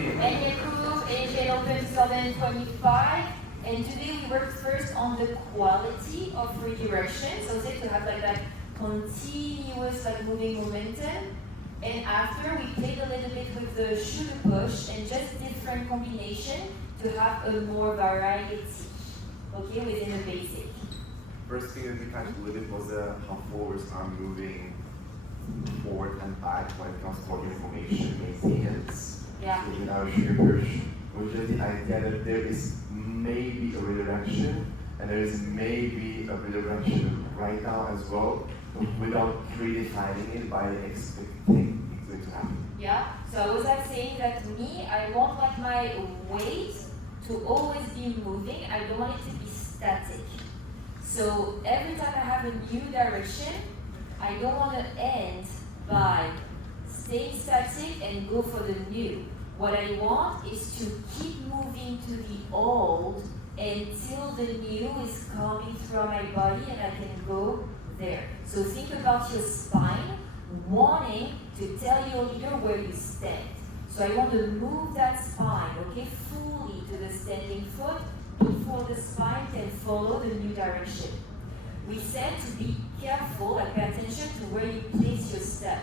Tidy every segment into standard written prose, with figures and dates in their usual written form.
Enyeku, Asian Open 2025. And today we work first on the quality of redirection. So say to have like that continuous like moving momentum. And after we played a little bit with the sugar push and just different combination to have a more variety, okay, within the basic. First thing that we calculated was how forwards are moving forward and back when it comes to information maintenance. Yeah. So in our sugar push, which is the idea that there is maybe a redirection and there is maybe a redirection right now as well, without predefining it by expecting it's going to happen. Yeah, so I was like saying that me, I want like my weight to always be moving. I don't want it to be static. So every time I have a new direction, I don't want to end by staying static and go for the new. What I want is to keep moving to the old until the new is coming through my body and I can go there. So think about your spine wanting to tell your leader where you stand. So I want to move that spine, okay, fully to the standing foot before the spine can follow the new direction. We said to be careful and pay attention to where you place your step.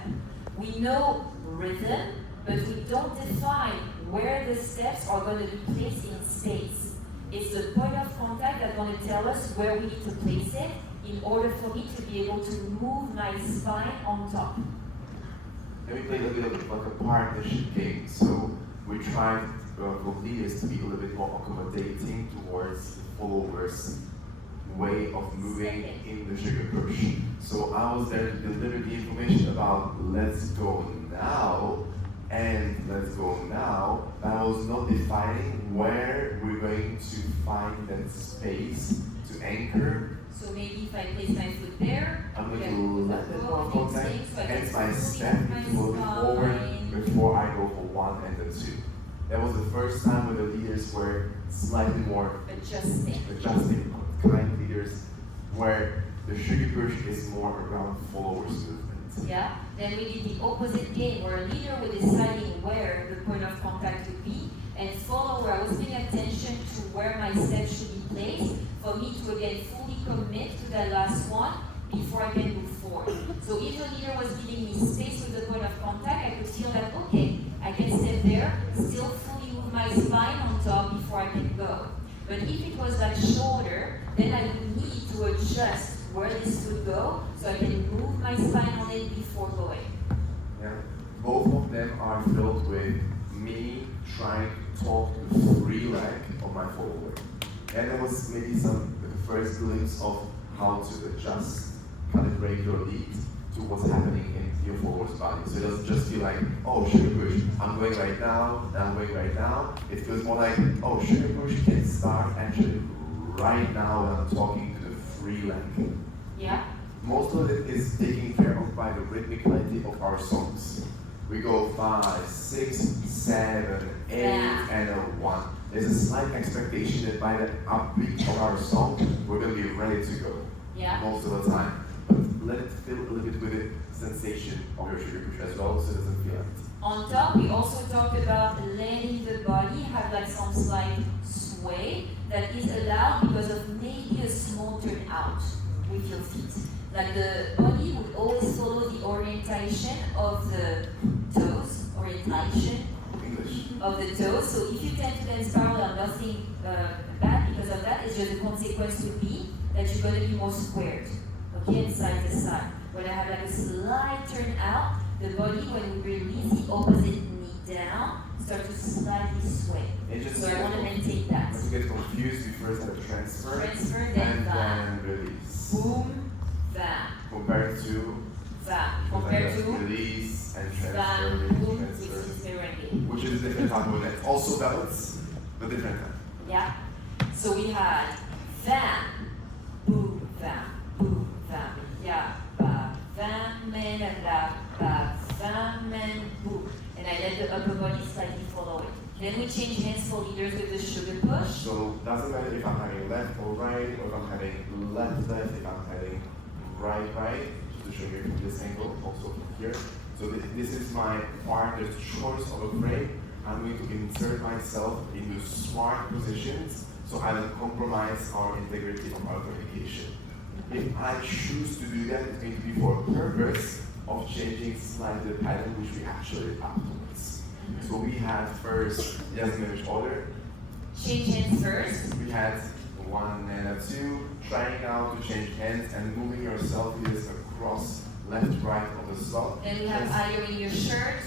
We know rhythm, but we don't define where the steps are going to be placed in space. It's the point of contact that's going to tell us where we need to place it in order for me to be able to move my spine on top. And we played a bit of like a partnership game, so we tried for leaders to be a little bit more accommodating towards the followers' way of moving in the sugar push. So I was there to deliver the information about let's go now and let's go now. And I was not defining where we're going to find that space to anchor. So maybe if I place my foot there, I'm going to let that more contact against my step to move forward before I go for one and then two. That was the first time when the leaders were slightly more adjusting kind of leaders, where the sugar push is more around followers movement. Yeah. Then we did the opposite game where a leader was deciding where the point of contact would be, and follower, I was paying attention to where my steps should be placed for me to again fully commit to that last one before I can move forward. So if the leader was giving me space with the point of contact, I could feel that, okay, I can step there, still fully move my spine on top before I can go. But if it was like shorter, then I would need to adjust where this would go so I can move my spine on it before going. Yeah, both of them are filled with me trying to talk the free leg of my forward leg. And there was maybe the first glimpse of how to adjust, calibrate your lead to what's happening in your forward's body. So it doesn't just feel like, oh, sugar push, I'm going right now, and I'm going right now. It feels more like, oh, sugar push can start actually right now when I'm talking to the free leg. Yeah. Most of it is taken care of by the rhythmicality of our songs. We go 5, 6, 7, 8, and a 1. There's a slight expectation that by the upbeat of our song, we're going to be ready to go. Yeah. Most of the time. But let it fill a little bit with the sensation of your sugar push as well, so it doesn't feel like it. On top, we also talked about letting the body have like some slight sway that is allowed because of maybe a small turn out with your feet. Like the body would always follow the orientation of the toes, English. of the toes. So if you tend to dance parallel, nothing bad because of that. It's just the consequence would be that you're going to be more squared, okay, and side to side. When I have like a slight turn out, the body, when we release the opposite knee down, start to slightly sway. So I want to maintain that. When you get confused, you first have a transfer, then then release. Boom, bam. Compared to release and transfer, release, transfer, which is a different type of movement. Also balance, but different type. Yeah. So we had bam, boom, bam, yeah, ba, bam, and la, ba, bam, and boom. And I let the upper body slightly follow it. Then we change hands for leaders with the sugar push. So doesn't matter if I'm having left or right, or if I'm having left, if I'm having right, to show you from this angle, also from here. So this is my partner's choice of a frame. I'm going to insert myself into smart positions so I don't compromise our integrity of our communication. If I choose to do that, it's going to be for a purpose of changing slightly the pattern which we actually afterwards. So we had first, yes, in which order? Change hands first. We had 1 and a 2, trying now to change hands and moving yourself is across left, right of the slot. Then we have ironing your shirt.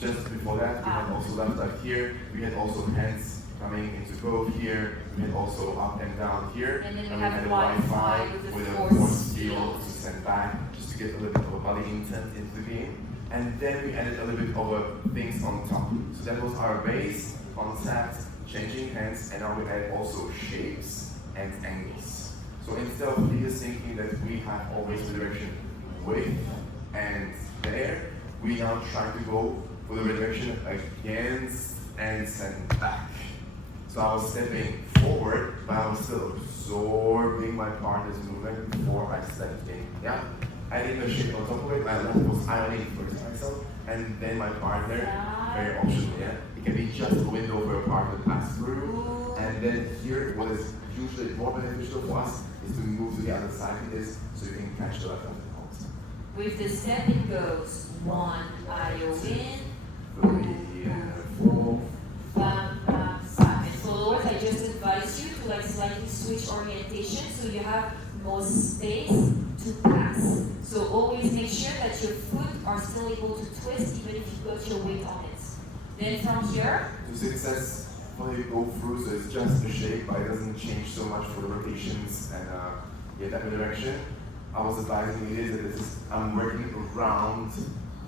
Just before that, we had also left like here. We had also hands coming into both here. We had also up and down here. And then we we have had a Wi-Fi with a force force field field. to send back, just to get a little bit of a body intent into the game. And then we added a little bit of things on top. So that was our base, contact, changing hands, and now we add also shapes and angles. So instead of previous thinking that we have always the direction with and there, we now try to go for the direction against and send back. So I was stepping forward, but I was still absorbing my partner's movement before I stepped in. Yeah? Adding the shape on top of it, my left was ironing first myself, and then my partner, very optional, yeah? It can be just a window for a partner to pass through, and then here, what is usually more beneficial for us is to move to the other side of this, so you can catch the left of the post. With the step it goes 1, IO in, 3 and 4. bam, bam, bam. And followers, I just advise you to like slightly switch orientation so you have more space to pass. So always make sure that your foot are still able to twist even if you got your weight on it. Then from here, To successfully go through, so it's just a shape, but it doesn't change so much for the rotations and that direction. I was advising you is that this is, I'm working around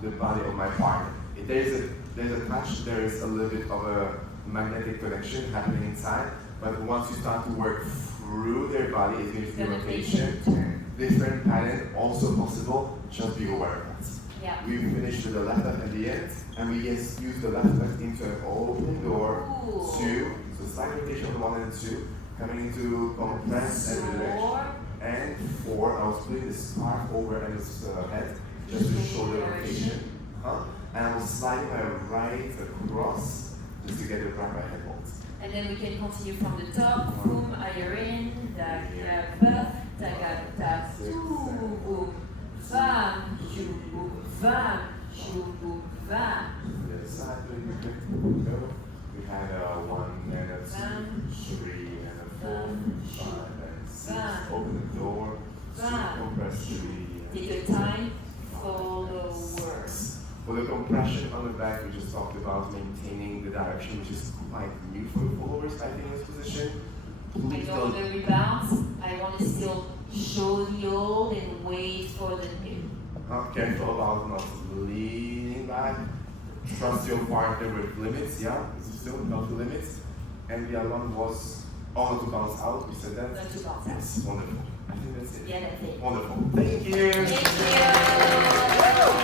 the body of my partner. If there's a touch, there is a little bit of a magnetic connection happening inside, but once you start to work through their body, it's going to be the rotation. turn. Different pattern, also possible, just be aware of that. Yeah. We finished with the left left at the end, and we just use the left left into an open door, Ooh. 2, so slight rotation on 1 and 2, coming into compress and relax. 4, And 4, I was putting the scarf over Emma's head, just to show the rotation. And I was sliding my right across, just to get it right by head hold. and then we can continue from the top. Boom, iron, tagaba, tagata, boom, vam, boom, vam, boom, vam. The other side, really quick, go. We had a 1 and a 2, 3 and a 4, 5 and 6. Open the door, 2, compress 3. Take your time, followers. For the compression on the back, we just talked about maintaining the direction, which is quite new for the followers, I think, in this position. Please I know don't. the rebounds. I want to still show the old and wait for the new. Careful about not leaning back. Trust your partner with limits, yeah? It's still not the limits. And the other one was not to bounce out, we said that? Not to bounce out. Yes, wonderful. I think that's it. Yeah, that's it. Wonderful. Thank you. Thank you.